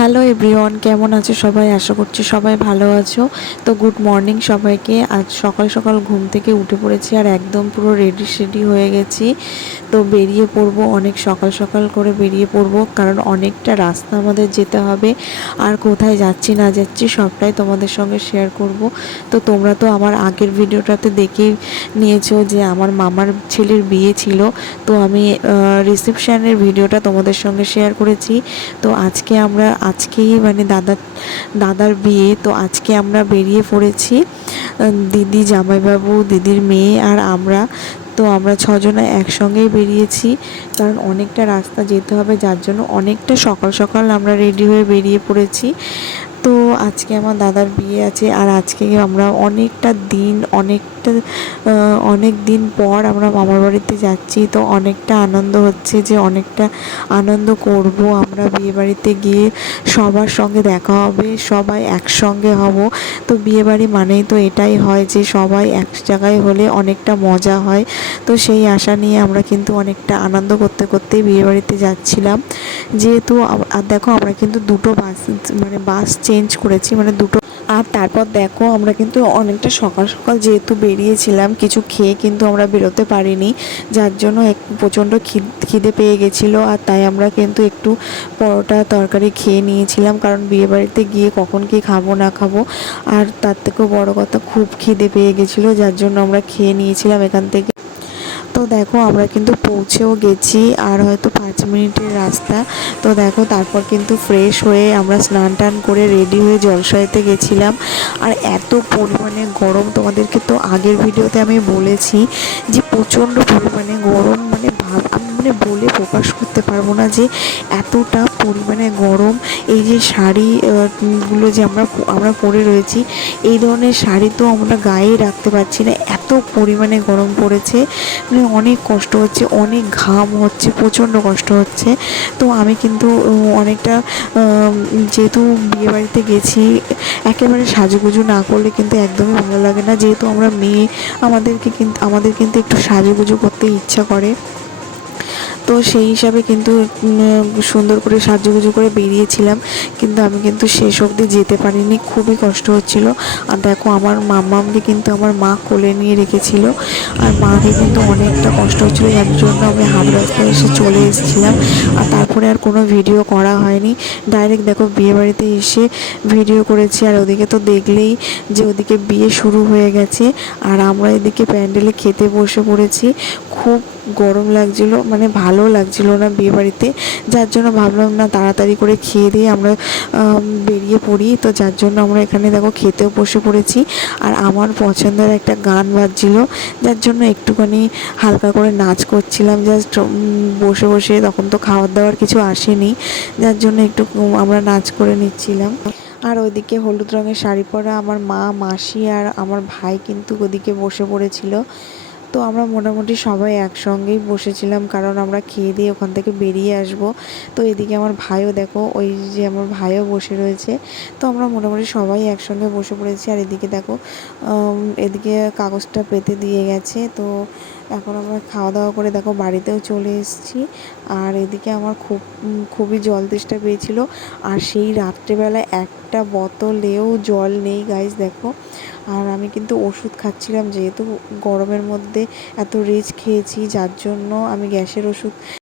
Hello everyone, কেমন আছো সবাই? আশা করছি সবাই ভালো আছো। তো গুড মর্নিং সবাইকে। আজ সকাল সকাল ঘুম থেকে উঠে পড়েছি আর একদম পুরো রেডি হয়ে গেছি। তো বেরিয়ে পড়বো, অনেক সকাল সকাল করে বেরিয়ে পড়বো, কারণ অনেকটা রাস্তা আমাদের যেতে হবে। আর কোথায় যাচ্ছি না যাচ্ছি সবটাই তোমাদের সঙ্গে শেয়ার করব। তো তোমরা তো আমার আগের ভিডিওটাতে দেখেই নিয়েছো যে আমার মামার ছেলের বিয়ে ছিল। তো আমি রিসেপশনের ভিডিওটা তোমাদের সঙ্গে শেয়ার করেছি। তো আজকেই মানে দাদার বিয়ে। তো আজকে আমরা বেরিয়ে পড়েছি, দিদি, জামাইবাবু, দিদির মেয়ে আর আমরা। তো আমরা ছজনে একসঙ্গেই বেরিয়েছি, কারণ অনেকটা রাস্তা যেতে হবে, যার জন্য অনেকটা সকাল সকাল আমরা রেডি হয়ে বেরিয়ে পড়েছি। তো আজকে আমার দাদার বিয়ে আছে আর আজকে আমরা অনেক দিন পর আমরা মামার বাড়িতে যাচ্ছি। তো অনেকটা আনন্দ হচ্ছে যে অনেকটা আনন্দ করব আমরা বিয়ে বাড়িতে গিয়ে, সবার সঙ্গে দেখা হবে, সবাই একসঙ্গে হব। তো বিয়ে বাড়ি মানেই তো এটাই হয় যে সবাই এক জায়গায় হলে অনেকটা মজা হয়। তো সেই আশা নিয়ে আমরা কিন্তু অনেকটা আনন্দ করতে করতেই বিয়ে বাড়িতে যাচ্ছিলাম। যেহেতু আর দেখো আমরা কিন্তু দুটো বাস চেঞ্জ করেছি, মানে দুটো। আর তারপর দেখো আমরা কিন্তু অনেকটা সকাল সকাল যেহেতু বেরিয়েছিলাম, কিছু খেয়ে কিন্তু আমরা বেরোতে পারিনি, যার জন্য প্রচণ্ড খিদে পেয়ে গেছিলো। আর তাই আমরা কিন্তু একটু পরোটা তরকারি খেয়ে নিয়েছিলাম, কারণ বিয়েবাড়িতে গিয়ে কখন কি খাবো না খাবো। আর তার থেকেও বড় কথা, খুব খিদে পেয়ে গেছিলো, যার জন্য আমরা খেয়ে নিয়েছিলাম এখান থেকে। তো দেখো আমরা কিন্তু পৌঁছেও গেছি, আর হয়তো 5 মিনিটের রাস্তা। তো দেখো তারপর কিন্তু ফ্রেশ হয়ে আমরা স্নান টান করে রেডি হয়ে জলসাইতে গেছিলাম। আর এত পরিমাণে গরম, তোমাদেরকে তো আগের ভিডিওতে আমি বলেছি যে প্রচণ্ড পরিমাণে গরম, মানে আমি মানে বলে প্রকাশ করতে পারবো না যে এতটা পরিমাণে গরম। এই যে শাড়ি গুলো যে আমরা পরে রয়েছি, এই ধরনের শাড়ি তো আমরা গায়ে রাখতে পারছি না, এত পরিমাণে গরম পড়েছে। মানে অনেক কষ্ট হচ্ছে, অনেক ঘাম হচ্ছে, প্রচণ্ড কষ্ট হচ্ছে। তো আমি কিন্তু অনেকটা যেহেতু বিয়েবাড়িতে গেছি, একেবারে সাজুগুজু না করলে কিন্তু একদমই ভালো লাগে না। যেহেতু আমরা মেয়ে, আমাদের কিন্তু একটু সাজুগুজু করতে ইচ্ছা করে। তো সেই হিসাবে কিন্তু সুন্দর করে সাজুগুজু করে বেরিয়েছিলাম, কিন্তু আমি কিন্তু শেষ অবধি যেতে পারিনি, খুবই কষ্ট হচ্ছিল। আর দেখো আমার মাম্মামকে কিন্তু আমার মা কোলে নিয়ে রেখেছিল, আর মাকে কিন্তু অনেকটা কষ্ট হচ্ছিলো, যার জন্য আমি হাফ রাস্তায় এসে চলে এসেছিলাম। আর তারপরে আর কোনো ভিডিও করা হয়নি, ডাইরেক্ট দেখো বিয়েবাড়িতে এসে ভিডিও করেছি। আর ওদিকে তো দেখলেই যে ওদিকে বিয়ে শুরু হয়ে গেছে, আর আমরা এদিকে প্যান্ডেলে খেতে বসে পড়েছি। খুব গরম লাগছিল, মানে ভালো লাগছিল না বিয়ে বাড়িতে, যার জন্য ভাবলাম না, তাড়াতাড়ি করে খেয়ে দিয়ে আমরা বেরিয়ে পড়ি। তো যার জন্য আমরা এখানে দেখো খেতেও বসে পড়েছি। আর আমার পছন্দের একটা গান বাজছিল, যার জন্য একটুখানি হালকা করে নাচ করছিলাম, জাস্ট বসে বসে। তখন তো খাওয়ার দাওয়ার কিছু আসেনি, যার জন্য একটু আমরা নাচ করে নিচ্ছিলাম। আর ওইদিকে হলুদ রঙের শাড়ি পরা আমার মা, মাসি আর আমার ভাই কিন্তু ওদিকে বসে পড়েছিল। তো আমরা মোটামুটি সবাই একসঙ্গেই বসেছিলাম, কারণ আমরা খেয়ে দিয়ে ওখান থেকে বেরিয়ে আসব। তো এদিকে আমার ভাইও দেখো, ওই যে আমার ভাইও বসে রয়েছে। তো আমরা মোটামুটি সবাই একসঙ্গে বসে পড়েছি। আর এদিকে দেখো এদিকে কাগজটা পেতে দিয়ে গেছে। তো এখন আমরা খাওয়া দাওয়া করে দেখো বাড়িতেও চলে এসেছি। আর এদিকে আমার খুবই জল তেষ্টা পেয়েছিল, আর সেই রাত্রেবেলা একটা বোতলেও জল নেই গাইস, দেখো। আর আমি কিন্তু ওষুধ খাচ্ছিলাম, যেহেতু গরমের মধ্যে এত রিচ খেয়েছি, যার জন্য আমি গ্যাসের ওষুধ